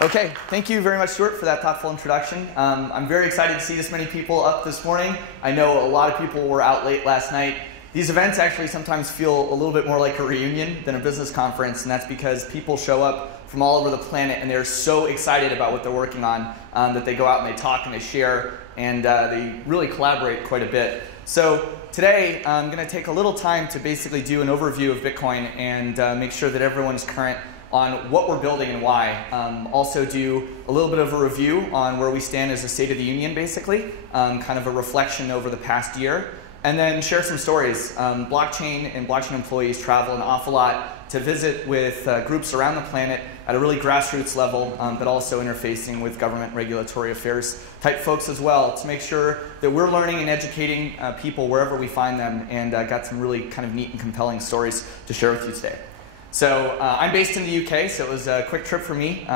Okay, thank you very much, Stuart, for that thoughtful introduction. I'm very excited to see this many people up this morning. I know a lot of people were out late last night. These events actually sometimes feel a little bit more like a reunion than a business conference, and that's because people show up from all over the planet and they're so excited about what they're working on that they go out and they talk and they share and they really collaborate quite a bit. So today I'm going to take a little time to basically do an overview of Bitcoin and make sure that everyone's current on what we're building and why. Also do a little bit of a review on where we stand as a State of the Union, basically, kind of a reflection over the past year, and then share some stories. Blockchain and blockchain employees travel an awful lot to visit with groups around the planet at a really grassroots level, but also interfacing with government regulatory affairs type folks as well to make sure that we're learning and educating people wherever we find them, and got some really kind of neat and compelling stories to share with you today. So I'm based in the UK, so it was a quick trip for me.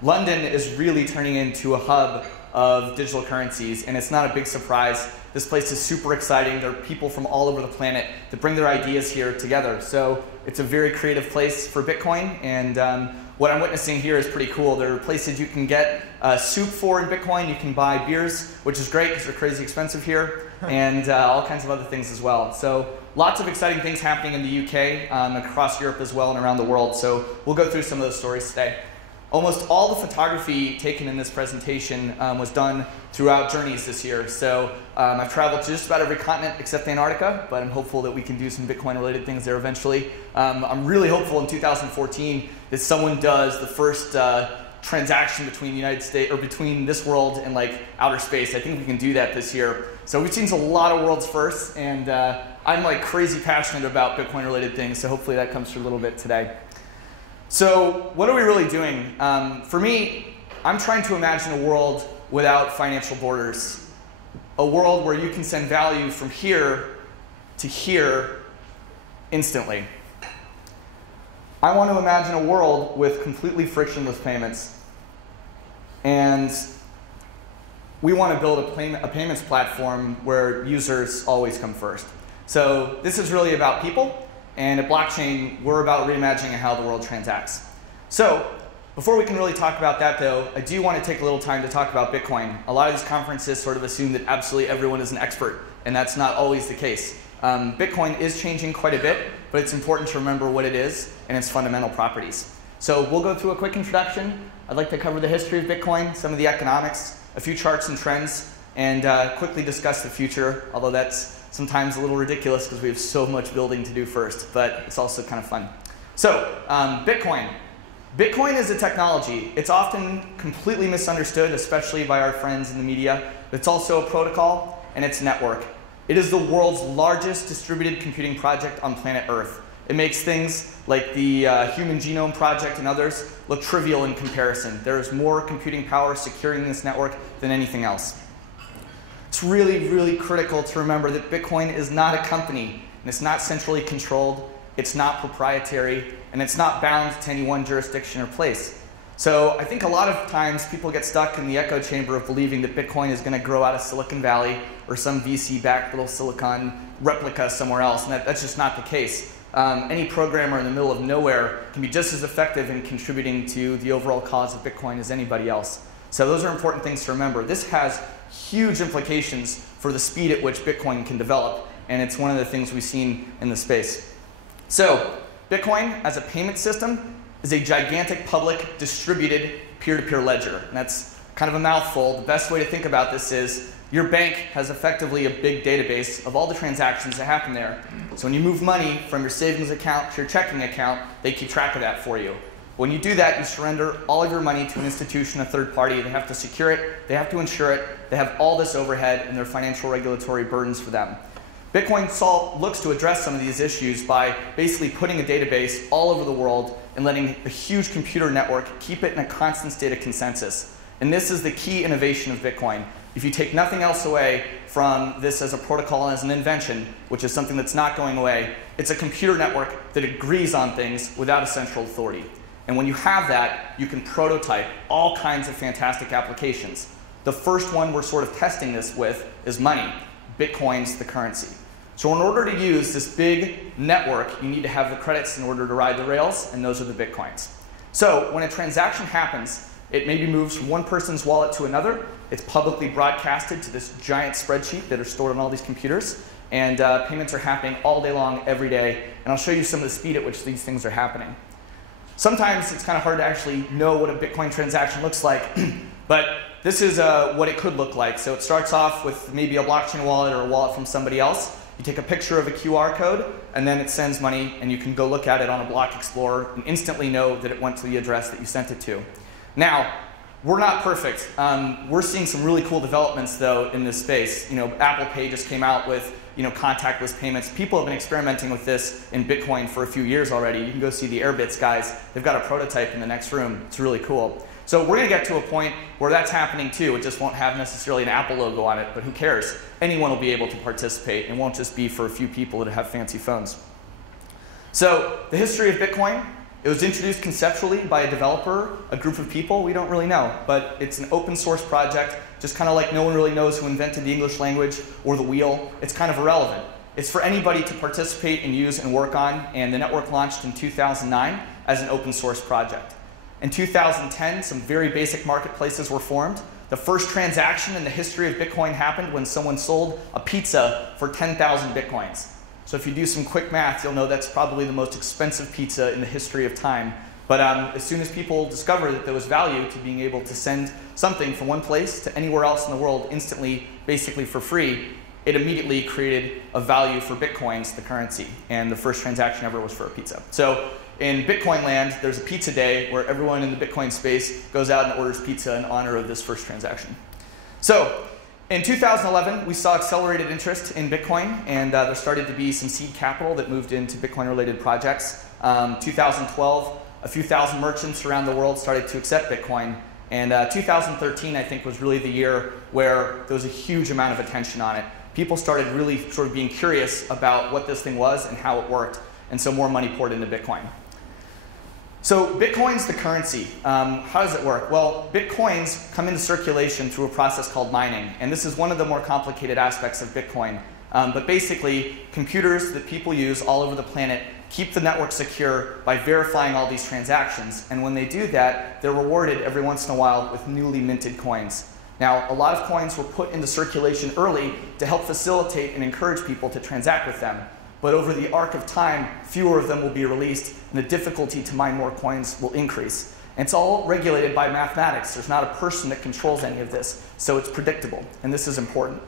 London is really turning into a hub of digital currencies, and it's not a big surprise. This place is super exciting. There are people from all over the planet that bring their ideas here together. So it's a very creative place for Bitcoin, and what I'm witnessing here is pretty cool. There are places you can get soup for in Bitcoin. You can buy beers, which is great because they're crazy expensive here, and all kinds of other things as well. So lots of exciting things happening in the UK, across Europe as well, and around the world. So we'll go through some of those stories today. Almost all the photography taken in this presentation was done throughout Journeys this year. So I've traveled to just about every continent except Antarctica, but I'm hopeful that we can do some Bitcoin-related things there eventually. I'm really hopeful in 2014 that someone does the first transaction between the United States, or between this world and like outer space. I think we can do that this year. So we've seen a lot of world's firsts, and I'm like crazy passionate about Bitcoin-related things, so hopefully that comes through a little bit today. So what are we really doing? For me, I'm trying to imagine a world without financial borders. A world where you can send value from here to here instantly. I want to imagine a world with completely frictionless payments. And we want to build a payments platform where users always come first. So this is really about people. And at blockchain, we're about reimagining how the world transacts. So before we can really talk about that, though, I do want to take a little time to talk about Bitcoin. A lot of these conferences sort of assume that absolutely everyone is an expert, and that's not always the case. Bitcoin is changing quite a bit, but it's important to remember what it is and its fundamental properties. So we'll go through a quick introduction. I'd like to cover the history of Bitcoin, some of the economics, a few charts and trends, and quickly discuss the future, although that's sometimes a little ridiculous because we have so much building to do first, but it's also kind of fun. So Bitcoin. Bitcoin is a technology. It's often completely misunderstood, especially by our friends in the media. It's also a protocol, and it's a network. It is the world's largest distributed computing project on planet Earth. It makes things like the Human Genome Project and others look trivial in comparison. There is more computing power securing this network than anything else. It's really, really critical to remember that Bitcoin is not a company, and it's not centrally controlled, it's not proprietary, and it's not bound to any one jurisdiction or place. So I think a lot of times people get stuck in the echo chamber of believing that Bitcoin is going to grow out of Silicon Valley or some VC-backed little silicon replica somewhere else, and that's just not the case. Any programmer in the middle of nowhere can be just as effective in contributing to the overall cause of Bitcoin as anybody else. So those are important things to remember. This has huge implications for the speed at which Bitcoin can develop, and it's one of the things we've seen in the space. So Bitcoin as a payment system is a gigantic public distributed peer-to-peer ledger, and that's kind of a mouthful. The best way to think about this is your bank has effectively a big database of all the transactions that happen there. So when you move money from your savings account to your checking account, they keep track of that for you. When you do that, you surrender all of your money to an institution, a third party. They have to secure it, they have to insure it, they have all this overhead and their financial regulatory burdens for them. Bitcoin looks to address some of these issues by basically putting a database all over the world and letting a huge computer network keep it in a constant state of consensus. And this is the key innovation of Bitcoin. If you take nothing else away from this as a protocol and as an invention, which is something that's not going away, it's a computer network that agrees on things without a central authority. And when you have that, you can prototype all kinds of fantastic applications. The first one we're sort of testing this with is money. Bitcoin's the currency. So in order to use this big network, you need to have the credits in order to ride the rails, and those are the Bitcoins. So when a transaction happens, it maybe moves from one person's wallet to another. It's publicly broadcasted to this giant spreadsheet that are stored on all these computers. And payments are happening all day long, every day. And I'll show you some of the speed at which these things are happening. Sometimes it's kind of hard to actually know what a Bitcoin transaction looks like. But this is what it could look like. So it starts off with maybe a blockchain wallet or a wallet from somebody else. You take a picture of a QR code, and then it sends money, and you can go look at it on a block explorer and instantly know that it went to the address that you sent it to. Now, we're not perfect. We're seeing some really cool developments, though, in this space. Apple Pay just came out with contactless payments. People have been experimenting with this in Bitcoin for a few years already. You can go see the Airbits guys. They've got a prototype in the next room. It's really cool. So we're going to get to a point where that's happening too. It just won't have necessarily an Apple logo on it, but who cares? Anyone will be able to participate. It won't just be for a few people that have fancy phones. So the history of Bitcoin. It was introduced conceptually by a developer, a group of people, we don't really know. But it's an open source project, just kind of like no one really knows who invented the English language or the wheel. It's kind of irrelevant. It's for anybody to participate and use and work on, and the network launched in 2009 as an open source project. In 2010, some very basic marketplaces were formed. The first transaction in the history of Bitcoin happened when someone sold a pizza for 10,000 Bitcoins. So if you do some quick math, you'll know that's probably the most expensive pizza in the history of time. But as soon as people discovered that there was value to being able to send something from one place to anywhere else in the world instantly, basically for free, it immediately created a value for Bitcoins, the currency. And the first transaction ever was for a pizza. So in Bitcoin land, there's a pizza day where everyone in the Bitcoin space goes out and orders pizza in honor of this first transaction. So in 2011, we saw accelerated interest in Bitcoin, and there started to be some seed capital that moved into Bitcoin-related projects. 2012, a few thousand merchants around the world started to accept Bitcoin. And 2013, I think, was really the year where there was a huge amount of attention on it. People started really sort of being curious about what this thing was and how it worked, and so more money poured into Bitcoin. So Bitcoin's the currency. How does it work? Well, Bitcoins come into circulation through a process called mining, and this is one of the more complicated aspects of Bitcoin. But basically, computers that people use all over the planet keep the network secure by verifying all these transactions, and when they do that, they're rewarded every once in a while with newly minted coins. Now, a lot of coins were put into circulation early to help facilitate and encourage people to transact with them. But over the arc of time, fewer of them will be released, and the difficulty to mine more coins will increase. And it's all regulated by mathematics. There's not a person that controls any of this, so it's predictable, and this is important.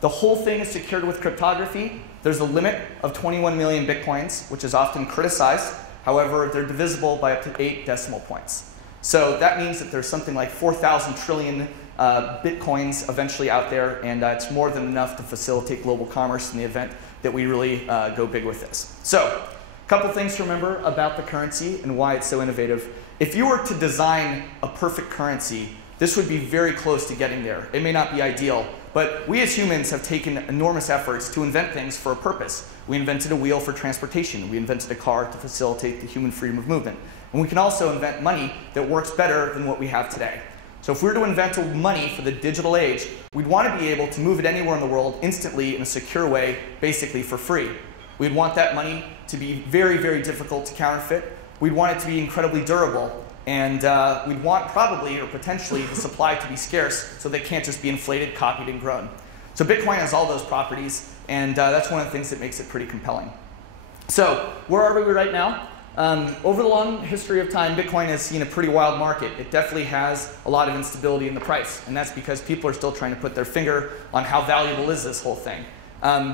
The whole thing is secured with cryptography. There's a limit of 21 million Bitcoins, which is often criticized. However, they're divisible by up to 8 decimal points. So that means that there's something like 4,000 trillion Bitcoins eventually out there, and it's more than enough to facilitate global commerce in the event that we really go big with this. So, a couple things to remember about the currency and why it's so innovative. If you were to design a perfect currency, this would be very close to getting there. It may not be ideal, but we as humans have taken enormous efforts to invent things for a purpose. We invented a wheel for transportation. We invented a car to facilitate the human freedom of movement. And we can also invent money that works better than what we have today. So if we were to invent money for the digital age, we'd want to be able to move it anywhere in the world instantly in a secure way, basically for free. We'd want that money to be very, very difficult to counterfeit. We'd want it to be incredibly durable. And we'd want probably or potentially the supply to be scarce so they can't just be inflated, copied, and grown. So Bitcoin has all those properties, and that's one of the things that makes it pretty compelling. So where are we right now? Over the long history of time, Bitcoin has seen a pretty wild market. It definitely has a lot of instability in the price, and that's because people are still trying to put their finger on how valuable is this whole thing.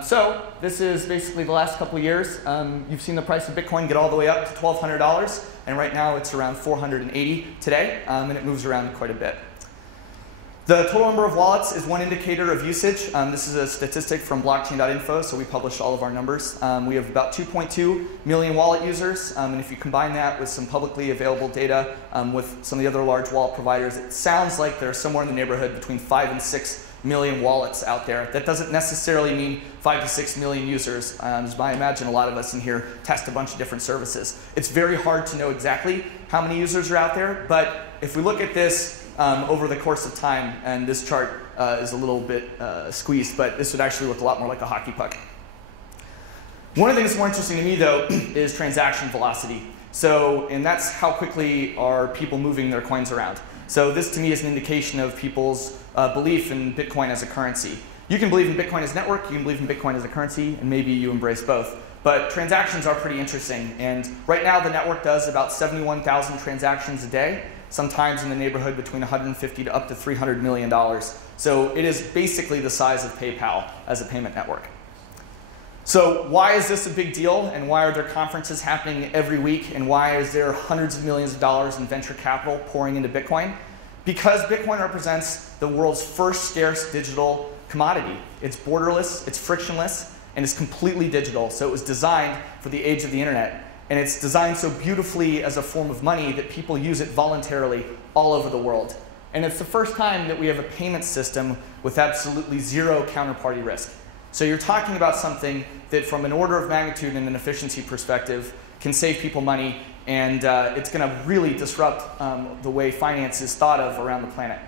So this is basically the last couple of years. You've seen the price of Bitcoin get all the way up to $1,200, and right now it's around $480 today, and it moves around quite a bit. The total number of wallets is one indicator of usage. This is a statistic from blockchain.info, so we publish all of our numbers. We have about 2.2 million wallet users, and if you combine that with some publicly available data with some of the other large wallet providers, it sounds like there's somewhere in the neighborhood between 5 and 6 million wallets out there. That doesn't necessarily mean 5 to 6 million users. As I imagine a lot of us in here test a bunch of different services. It's very hard to know exactly how many users are out there, but if we look at this over the course of time, and this chart is a little bit squeezed, but this would actually look a lot more like a hockey puck. One of the things that's more interesting to me, though, is transaction velocity. And that's how quickly are people moving their coins around. So this, to me, is an indication of people's belief in Bitcoin as a currency. You can believe in Bitcoin as a network, you can believe in Bitcoin as a currency, and maybe you embrace both. But transactions are pretty interesting. And right now, the network does about 71,000 transactions a day, sometimes in the neighborhood between 150 to up to $300 million. So it is basically the size of PayPal as a payment network. So why is this a big deal, and why are there conferences happening every week, and why is there hundreds of millions of dollars in venture capital pouring into Bitcoin? Because Bitcoin represents the world's first scarce digital commodity. It's borderless, it's frictionless, and it's completely digital. So it was designed for the age of the internet. And it's designed so beautifully as a form of money that people use it voluntarily all over the world. And it's the first time that we have a payment system with absolutely zero counterparty risk. So you're talking about something that, from an order of magnitude and an efficiency perspective, can save people money, and it's going to really disrupt the way finance is thought of around the planet.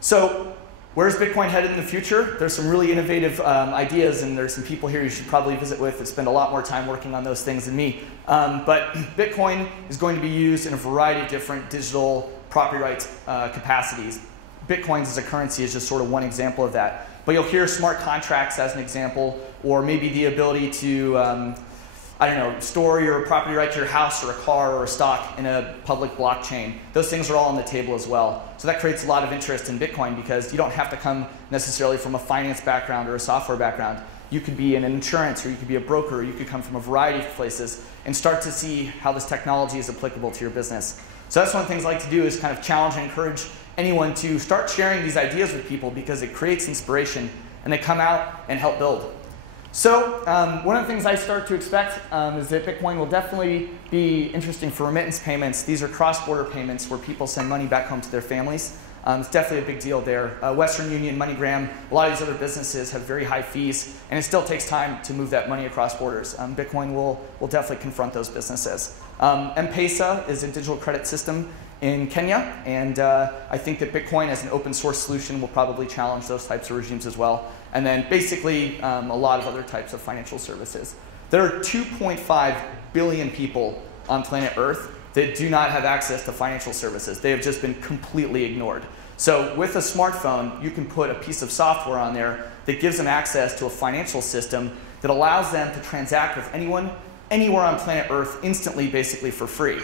So where's Bitcoin headed in the future? There's some really innovative ideas, and there's some people here you should probably visit with that spend a lot more time working on those things than me. But Bitcoin is going to be used in a variety of different digital property rights capacities. Bitcoins as a currency is just sort of one example of that. But you'll hear smart contracts as an example, or maybe the ability to, I don't know, store your property right to your house or a car or a stock in a public blockchain. Those things are all on the table as well. So that creates a lot of interest in Bitcoin because you don't have to come necessarily from a finance background or a software background. You could be in insurance, or you could be a broker, or you could come from a variety of places and start to see how this technology is applicable to your business. So that's one of the things I like to do, is kind of challenge and encourage anyone to start sharing these ideas with people, because it creates inspiration and they come out and help build. So one of the things I start to expect is that Bitcoin will definitely be interesting for remittance payments. These are cross-border payments where people send money back home to their families. It's definitely a big deal there. Western Union, MoneyGram, a lot of these other businesses have very high fees, and it still takes time to move that money across borders. Bitcoin will definitely confront those businesses. M-Pesa is a digital credit system in Kenya, and I think that Bitcoin as an open source solution will probably challenge those types of regimes as well. And then basically a lot of other types of financial services. There are 2.5 billion people on planet Earth that do not have access to financial services. They have just been completely ignored. So with a smartphone, you can put a piece of software on there that gives them access to a financial system that allows them to transact with anyone, anywhere on planet Earth instantly, basically for free.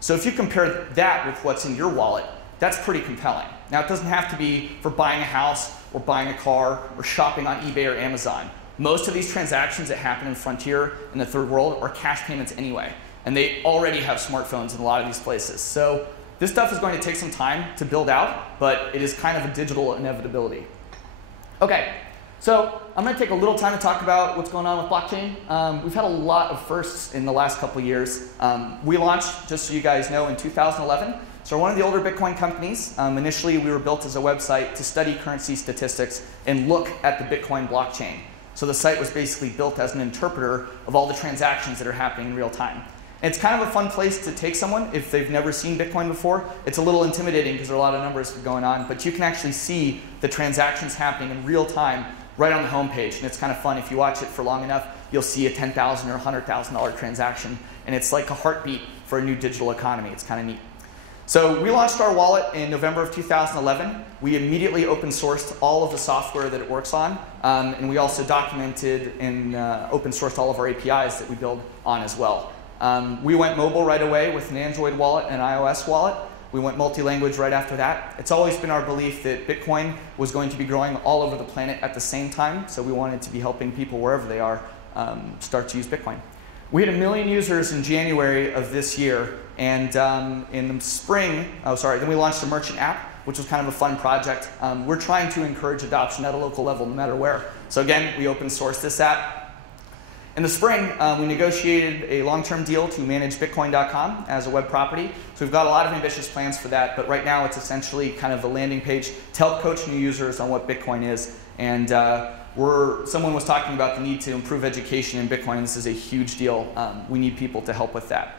So if you compare that with what's in your wallet, that's pretty compelling. Now, it doesn't have to be for buying a house or buying a car or shopping on eBay or Amazon. Most of these transactions that happen in Frontier in the third world are cash payments anyway. And they already have smartphones in a lot of these places. So this stuff is going to take some time to build out, but it is kind of a digital inevitability. Okay, so I'm going to take a little time to talk about what's going on with blockchain. We've had a lot of firsts in the last couple of years. We launched, just so you guys know, in 2011. So we're one of the older Bitcoin companies. Initially, we were built as a website to study currency statistics and look at the Bitcoin blockchain. So the site was basically built as an interpreter of all the transactions that are happening in real time. And it's kind of a fun place to take someone if they've never seen Bitcoin before. It's a little intimidating because there are a lot of numbers going on, but you can actually see the transactions happening in real time right on the homepage. And it's kind of fun. If you watch it for long enough, you'll see a $10,000 or $100,000 transaction. And it's like a heartbeat for a new digital economy. It's kind of neat. So we launched our wallet in November of 2011. We immediately open sourced all of the software that it works on. And we also documented and open sourced all of our APIs that we build on as well. We went mobile right away with an Android wallet and an iOS wallet. We went multi-language right after that. It's always been our belief that Bitcoin was going to be growing all over the planet at the same time, so we wanted to be helping people wherever they are start to use Bitcoin. We had 1 million users in January of this year, and in the spring, then we launched a merchant app, which was kind of a fun project. We're trying to encourage adoption at a local level no matter where. So again, we open sourced this app. In the spring, we negotiated a long-term deal to manage Bitcoin.com as a web property. So we've got a lot of ambitious plans for that, but right now it's essentially kind of a landing page to help coach new users on what Bitcoin is. And someone was talking about the need to improve education in Bitcoin, and this is a huge deal. We need people to help with that.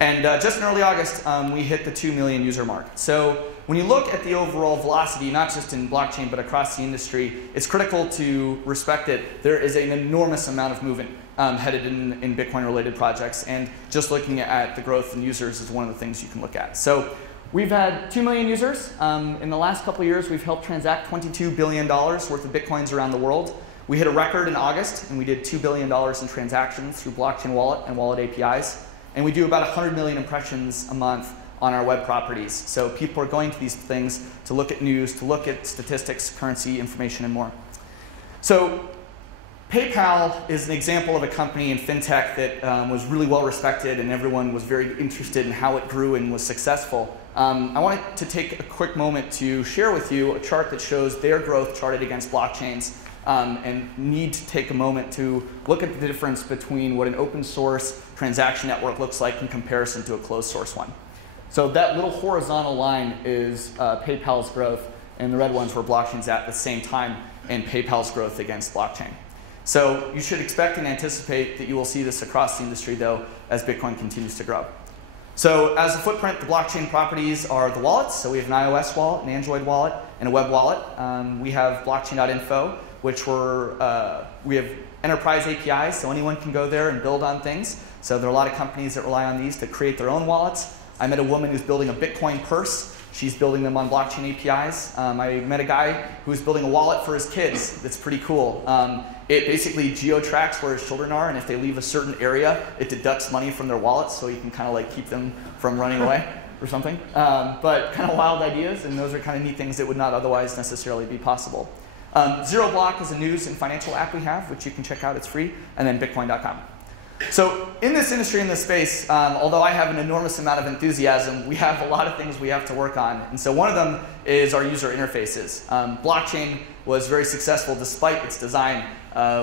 And just in early August, we hit the 2 million user mark. So when you look at the overall velocity, not just in blockchain, but across the industry, it's critical to respect it. There is an enormous amount of movement headed in Bitcoin-related projects. And just looking at the growth in users is one of the things you can look at. So we've had 2 million users. In the last couple of years, we've helped transact $22 billion worth of Bitcoins around the world. We hit a record in August, and we did $2 billion in transactions through blockchain wallet and wallet APIs. And we do about 100 million impressions a month on our web properties. So people are going to these things to look at news, to look at statistics, currency, information, and more. So PayPal is an example of a company in fintech that was really well respected, and everyone was very interested in how it grew and was successful. I wanted to take a quick moment to share with you a chart that shows their growth charted against blockchains. And need to take a moment to look at the difference between what an open source transaction network looks like in comparison to a closed source one. So that little horizontal line is PayPal's growth, and the red ones were blockchains at the same time, and PayPal's growth against blockchain. So you should expect and anticipate that you will see this across the industry, though, as Bitcoin continues to grow. So as a footprint, the blockchain properties are the wallets. So we have an iOS wallet, an Android wallet, and a web wallet. We have blockchain.info, which we have enterprise APIs, so anyone can go there and build on things. So there are a lot of companies that rely on these to create their own wallets. I met a woman who's building a Bitcoin purse. She's building them on blockchain APIs. I met a guy who's building a wallet for his kids. That's pretty cool. It basically geo-tracks where his children are, and if they leave a certain area, it deducts money from their wallets, so you can kind of like keep them from running away or something. But kind of wild ideas, and those are kind of neat things that would not otherwise necessarily be possible. Zero Block is a news and financial app we have, which you can check out. It's free. And then Bitcoin.com. So in this industry, in this space, although I have an enormous amount of enthusiasm, we have a lot of things we have to work on. And so one of them is our user interfaces. Blockchain was very successful despite its design.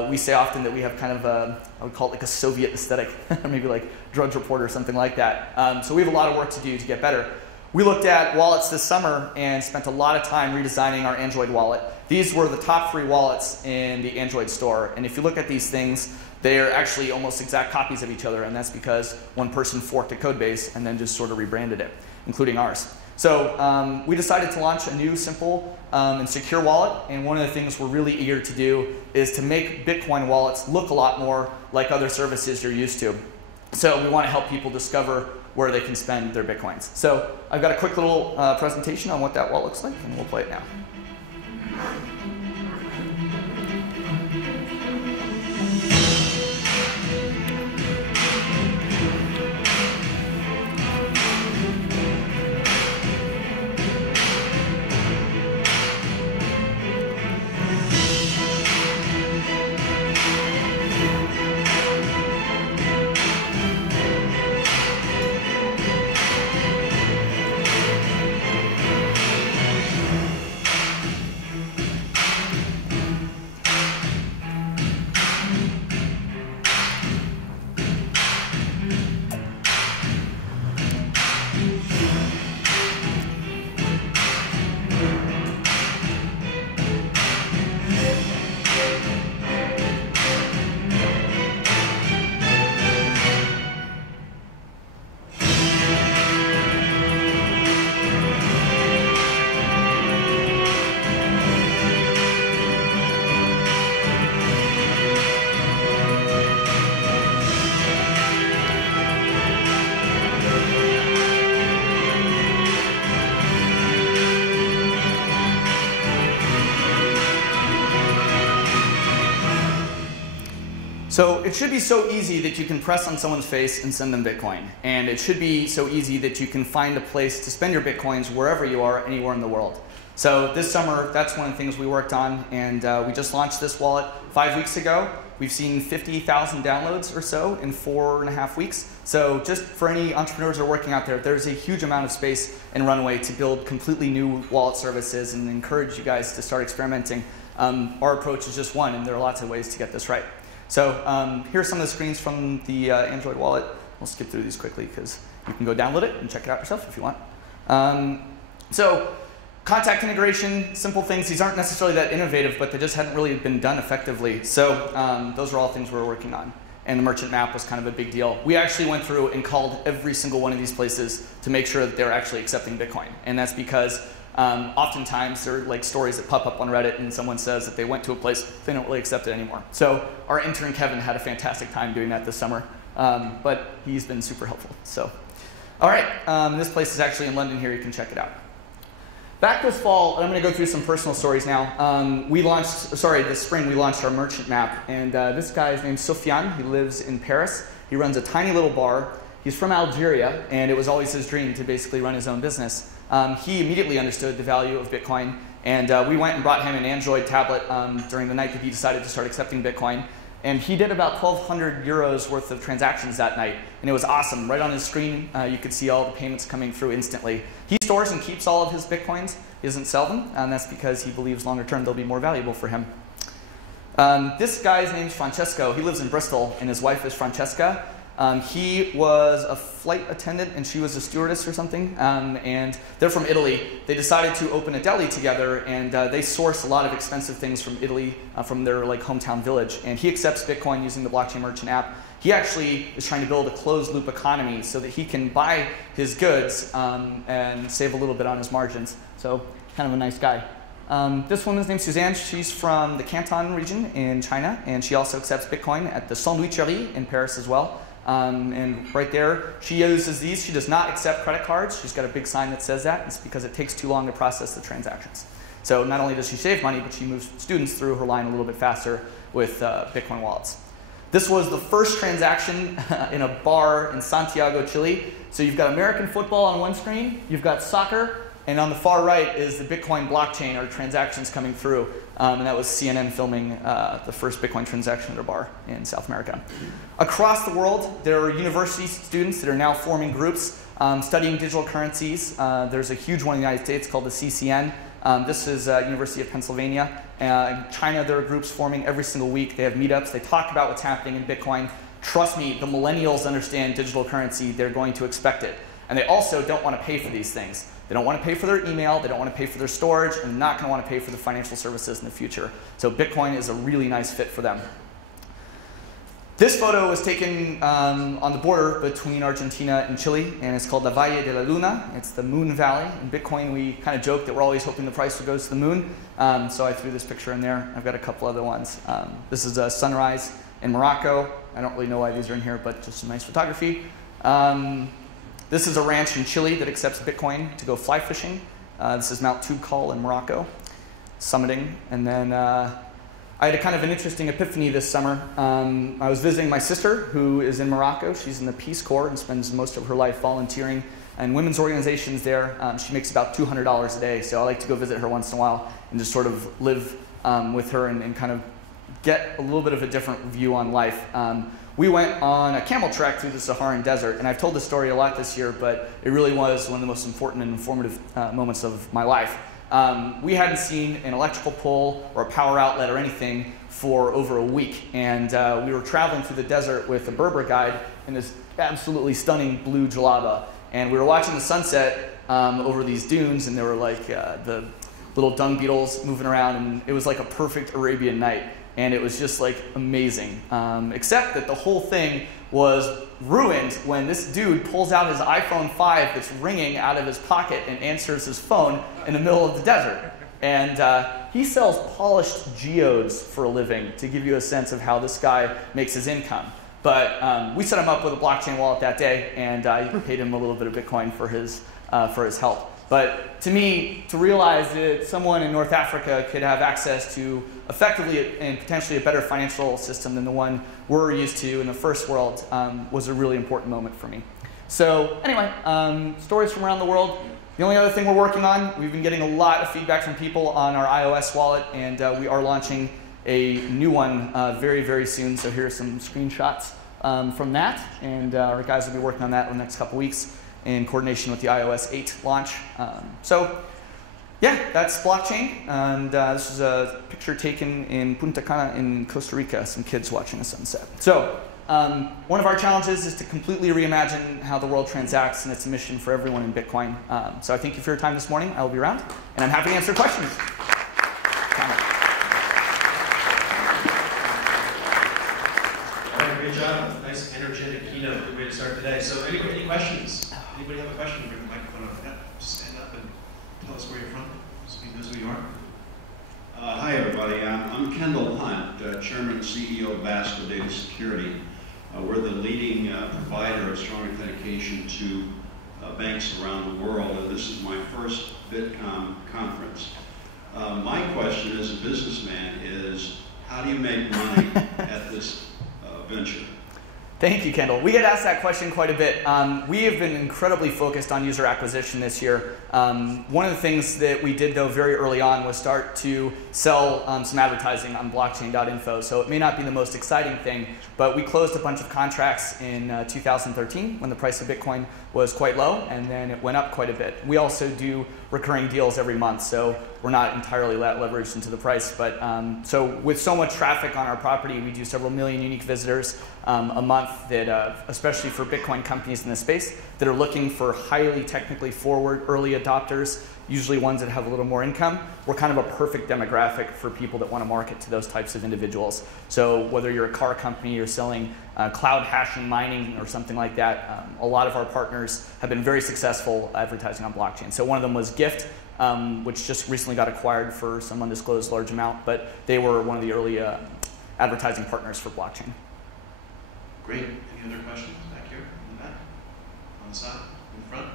We say often that we have kind of I would call it like a Soviet aesthetic, maybe like Drudge Report or something like that. So we have a lot of work to do to get better. We looked at wallets this summer and spent a lot of time redesigning our Android wallet. These were the top 3 wallets in the Android store. And if you look at these things, they are actually almost exact copies of each other. And that's because one person forked a code base and then just sort of rebranded it, including ours. So we decided to launch a new, simple, and secure wallet. And one of the things we're really eager to do is to make Bitcoin wallets look a lot more like other services you're used to. So we want to help people discover where they can spend their Bitcoins. So I've got a quick little presentation on what that wallet looks like, and we'll play it now. So it should be so easy that you can press on someone's face and send them Bitcoin. And it should be so easy that you can find a place to spend your Bitcoins wherever you are, anywhere in the world. So this summer, that's one of the things we worked on. And we just launched this wallet 5 weeks ago. We've seen 50,000 downloads or so in 4.5 weeks. So just for any entrepreneurs that are working out there, there's a huge amount of space and runway to build completely new wallet services, and encourage you guys to start experimenting. Our approach is just one, and there are lots of ways to get this right. So here are some of the screens from the Android wallet. We'll skip through these quickly because you can go download it and check it out yourself if you want. So contact integration, simple things. These aren't necessarily that innovative, but they just hadn't really been done effectively. So those are all things we're working on. and the merchant map was kind of a big deal. We actually went through and called every single one of these places to make sure that they're actually accepting Bitcoin. And that's because oftentimes there are like stories that pop up on Reddit and someone says that they went to a place, they don't really accept it anymore. So our intern Kevin had a fantastic time doing that this summer, but he's been super helpful. So, all right, this place is actually in London here, you can check it out. Back this fall, I'm going to go through some personal stories now. This spring we launched our merchant map, and this guy is named Sofiane. He lives in Paris. He runs a tiny little bar. He's from Algeria, and it was always his dream to basically run his own business. He immediately understood the value of Bitcoin, and we went and brought him an Android tablet during the night that he decided to start accepting Bitcoin. And he did about 1,200 euros worth of transactions that night. And it was awesome. Right on his screen, you could see all the payments coming through instantly. He stores and keeps all of his Bitcoins. He doesn't sell them. And that's because he believes longer term they'll be more valuable for him. This guy's name's Francesco. He lives in Bristol, and his wife is Francesca. He was a flight attendant, and she was a stewardess or something. And they're from Italy. They decided to open a deli together, and they source a lot of expensive things from Italy, from their hometown village. And he accepts Bitcoin using the blockchain merchant app. He actually is trying to build a closed-loop economy so that he can buy his goods and save a little bit on his margins. So kind of a nice guy. This woman's named Suzanne. She's from the Canton region in China, and she also accepts Bitcoin at the Sandwicherie in Paris as well. And right there, she uses these. She does not accept credit cards. She's got a big sign that says that. It's because it takes too long to process the transactions. So not only does she save money, but she moves students through her line a little bit faster with Bitcoin wallets. This was the first transaction in a bar in Santiago, Chile. So you've got American football on one screen, you've got soccer, and on the far right is the Bitcoin blockchain, or transactions coming through. And that was CNN filming the first Bitcoin transaction at a bar in South America. Across the world, there are university students that are now forming groups studying digital currencies. There's a huge one in the United States called the CCN. This is University of Pennsylvania. In China, there are groups forming every single week. They have meetups. They talk about what's happening in Bitcoin. Trust me, the millennials understand digital currency. They're going to expect it. And they also don't want to pay for these things. They don't want to pay for their email, they don't want to pay for their storage, and they're not going to want to pay for the financial services in the future. So Bitcoin is a really nice fit for them. This photo was taken on the border between Argentina and Chile, and it's called La Valle de la Luna. It's the Moon Valley. In Bitcoin, we kind of joke that we're always hoping the price would go to the moon. So I threw this picture in there. I've got a couple other ones. This is a sunrise in Morocco. I don't really know why these are in here, but just some nice photography. This is a ranch in Chile that accepts Bitcoin to go fly fishing. This is Mount Toubkal in Morocco, summiting. And then I had a kind of an interesting epiphany this summer. I was visiting my sister, who is in Morocco. She's in the Peace Corps and spends most of her life volunteering in women's organizations there. She makes about $200 a day, so I like to go visit her once in a while and just sort of live with her and kind of get a little bit of a different view on life. We went on a camel trek through the Saharan desert, and I've told this story a lot this year, but it really was one of the most important and informative moments of my life. We hadn't seen an electrical pole or a power outlet or anything for over a week, and we were traveling through the desert with a Berber guide in this absolutely stunning blue jalaba, and we were watching the sunset over these dunes, and there were like the little dung beetles moving around, and it was like a perfect Arabian night. And it was just like amazing, except that the whole thing was ruined when this dude pulls out his iPhone 5 that's ringing out of his pocket and answers his phone in the middle of the desert. And he sells polished geodes for a living, to give you a sense of how this guy makes his income. But we set him up with a blockchain wallet that day, and I paid him a little bit of Bitcoin for his help. But to me, to realize that someone in North Africa could have access to effectively and potentially a better financial system than the one we're used to in the first world was a really important moment for me. So anyway, stories from around the world. The only other thing we're working on, we've been getting a lot of feedback from people on our iOS wallet, and we are launching a new one very, very soon. So here are some screenshots from that, and our guys will be working on that in the next couple weeks in coordination with the iOS 8 launch. So yeah, that's blockchain. And this is a picture taken in Punta Cana in Costa Rica, some kids watching a sunset. So one of our challenges is to completely reimagine how the world transacts, and it's a mission for everyone in Bitcoin. So I thank you for your time this morning. I will be around, and I'm happy to answer questions. Very Great job. Nice, energetic keynote. Good way to start today. So, any questions? Anybody have a question? Bring the microphone up. Yeah, just stand up and tell us where you're from, so he knows who you are. Hi, everybody. I'm Kendall Hunt, Chairman and CEO of Vasco Data Security. We're the leading provider of strong authentication to banks around the world, and this is my first BitCom conference. My question as a businessman is, how do you make money at this venture? Thank you, Kendall. We get asked that question quite a bit. We have been incredibly focused on user acquisition this year. One of the things that we did, though, very early on was start to sell some advertising on blockchain.info. So it may not be the most exciting thing, but we closed a bunch of contracts in 2013 when the price of Bitcoin was quite low, and then it went up quite a bit. We also do recurring deals every month, so we're not entirely leveraged into the price. But so with so much traffic on our property, we do several million unique visitors a month that, especially for Bitcoin companies in this space, that are looking for highly technically forward early adopters, usually ones that have a little more income. We're kind of a perfect demographic for people that want to market to those types of individuals. So whether you're a car company, you're selling cloud hashing, mining, or something like that, a lot of our partners have been very successful advertising on blockchain. So one of them was Gift, which just recently got acquired for some undisclosed large amount, but they were one of the early advertising partners for blockchain. Great. Any other questions back here in the back? On the side? In front?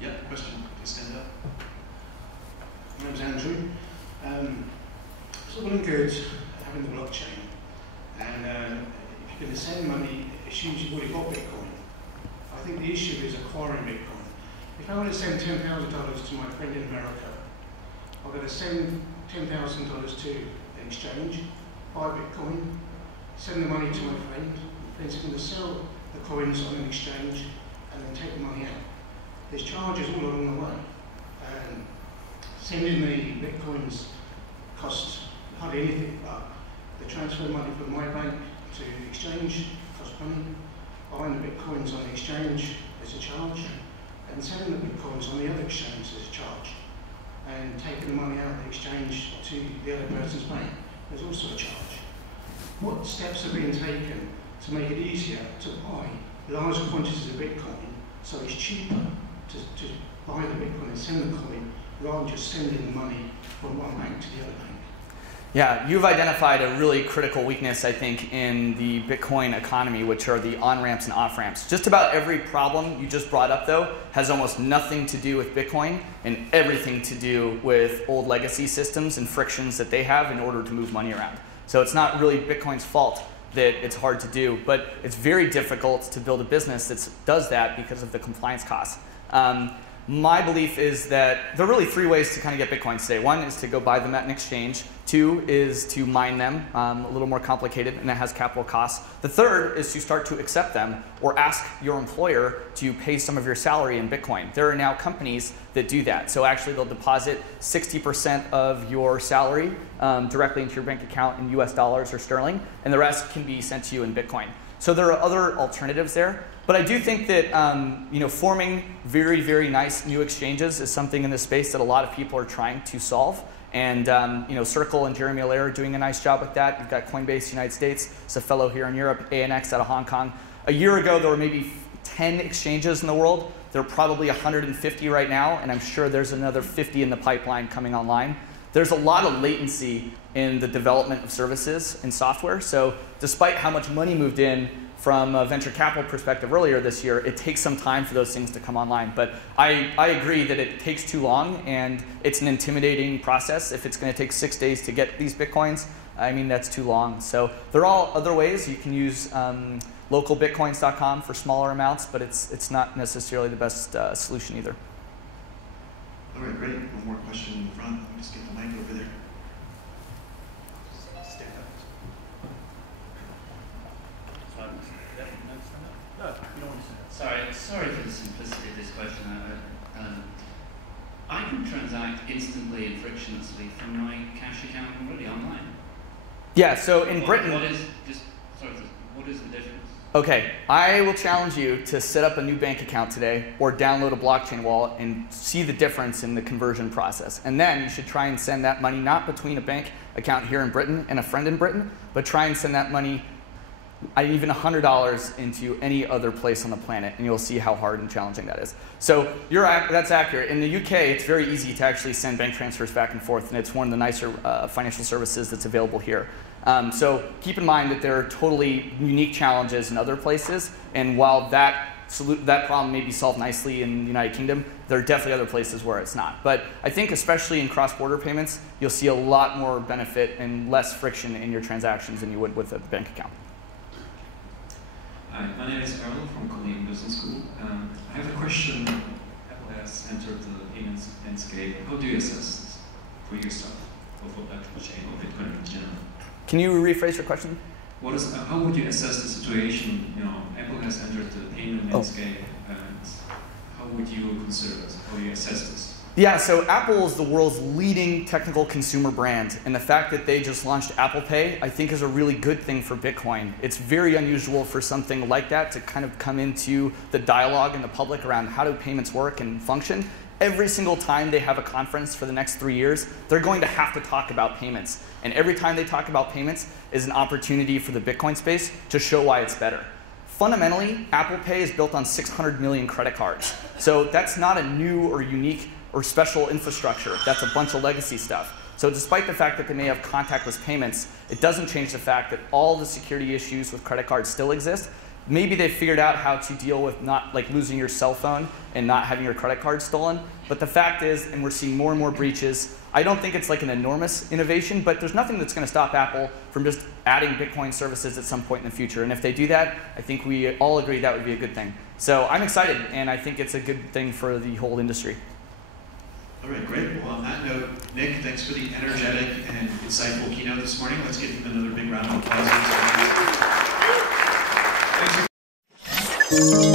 Yeah, question. Please stand up. My name's Andrew. It's all well and good having the blockchain, and if you're going to send money, it assumes you've already got Bitcoin. I think the issue is acquiring Bitcoin. If I want to send $10,000 to my friend in America, I'm going to send $10,000 to an exchange, buy Bitcoin, send the money to my friend, then he's going to sell the coins on an exchange, and then take the money out. There's charges all along the way. Sending the Bitcoins costs hardly anything, but the transfer money from my bank to the exchange costs money. Buying the Bitcoins on the exchange is a charge, and selling the Bitcoins on the other exchange is a charge. And taking the money out of the exchange to the other person's bank is also a charge. What steps are being taken to make it easier to buy larger quantities of Bitcoin so it's cheaper to buy the Bitcoin and send the coin rather than just sending the money from one bank to the other bank? Yeah, you've identified a really critical weakness, I think, in the Bitcoin economy, which are the on-ramps and off-ramps. Just about every problem you just brought up, though, has almost nothing to do with Bitcoin and everything to do with old legacy systems and frictions that they have in order to move money around. So it's not really Bitcoin's fault that it's hard to do, but it's very difficult to build a business that does that because of the compliance costs. My belief is that there are really three ways to kind of get Bitcoins today. One is to go buy them at an exchange. Two is to mine them, a little more complicated, and that has capital costs. The third is to start to accept them or ask your employer to pay some of your salary in Bitcoin. There are now companies that do that. So actually they'll deposit 60% of your salary directly into your bank account in US dollars or sterling, and the rest can be sent to you in Bitcoin. So there are other alternatives there. But I do think that forming very, very nice new exchanges is something in this space that a lot of people are trying to solve. And Circle and Jeremy Allaire are doing a nice job with that. You've got Coinbase United States, it's a fellow here in Europe, ANX out of Hong Kong. A year ago, there were maybe 10 exchanges in the world. There are probably 150 right now, and I'm sure there's another 50 in the pipeline coming online. There's a lot of latency in the development of services and software. So despite how much money moved in from a venture capital perspective earlier this year, it takes some time for those things to come online. But I agree that it takes too long, and it's an intimidating process. If it's going to take 6 days to get these Bitcoins, I mean, that's too long. So there are all other ways. You can use localbitcoins.com for smaller amounts, but it's not necessarily the best solution either. All right, great. One more question in the front. Let me just get the mic over there. Stand up. Sorry for the simplicity of this question. I can transact instantly and frictionlessly from my cash account already online. Yeah, so in Britain... What is the difference? Okay, I will challenge you to set up a new bank account today or download a blockchain wallet and see the difference in the conversion process. And then you should try and send that money not between a bank account here in Britain and a friend in Britain, but try and send that money even $100 into any other place on the planet, and you'll see how hard and challenging that is. So that's accurate. In the UK, it's very easy to actually send bank transfers back and forth, and it's one of the nicer financial services that's available here. So keep in mind that there are totally unique challenges in other places, and while that problem may be solved nicely in the United Kingdom, there are definitely other places where it's not. But I think especially in cross-border payments, you'll see a lot more benefit and less friction in your transactions than you would with a bank account. Hi, my name is Errol from Cary Business School. I have a question. Apple has entered the payments landscape. How do you assess for yourself, or for blockchain or Bitcoin in general? Can you rephrase your question? How would you assess the situation? Apple has entered the payment landscape, and how would you consider it? How do you assess this? Yeah, so Apple is the world's leading technical consumer brand, and the fact that they just launched Apple Pay, I think, is a really good thing for Bitcoin. It's very unusual for something like that to kind of come into the dialogue in the public around how do payments work and function. Every single time they have a conference for the next 3 years, they're going to have to talk about payments. And every time they talk about payments is an opportunity for the Bitcoin space to show why it's better. Fundamentally, Apple Pay is built on 600 million credit cards. So that's not a new or unique or special infrastructure. That's a bunch of legacy stuff. So despite the fact that they may have contactless payments, it doesn't change the fact that all the security issues with credit cards still exist. Maybe they figured out how to deal with not losing your cell phone and not having your credit card stolen. But the fact is, and we're seeing more and more breaches, I don't think it's like an enormous innovation, but there's nothing that's going to stop Apple from just adding Bitcoin services at some point in the future. And if they do that, I think we all agree that would be a good thing. So I'm excited, and I think it's a good thing for the whole industry. All right, great. Well, on that note, Nick, thanks for the energetic and insightful keynote this morning. Let's give him another big round of applause. Thanks.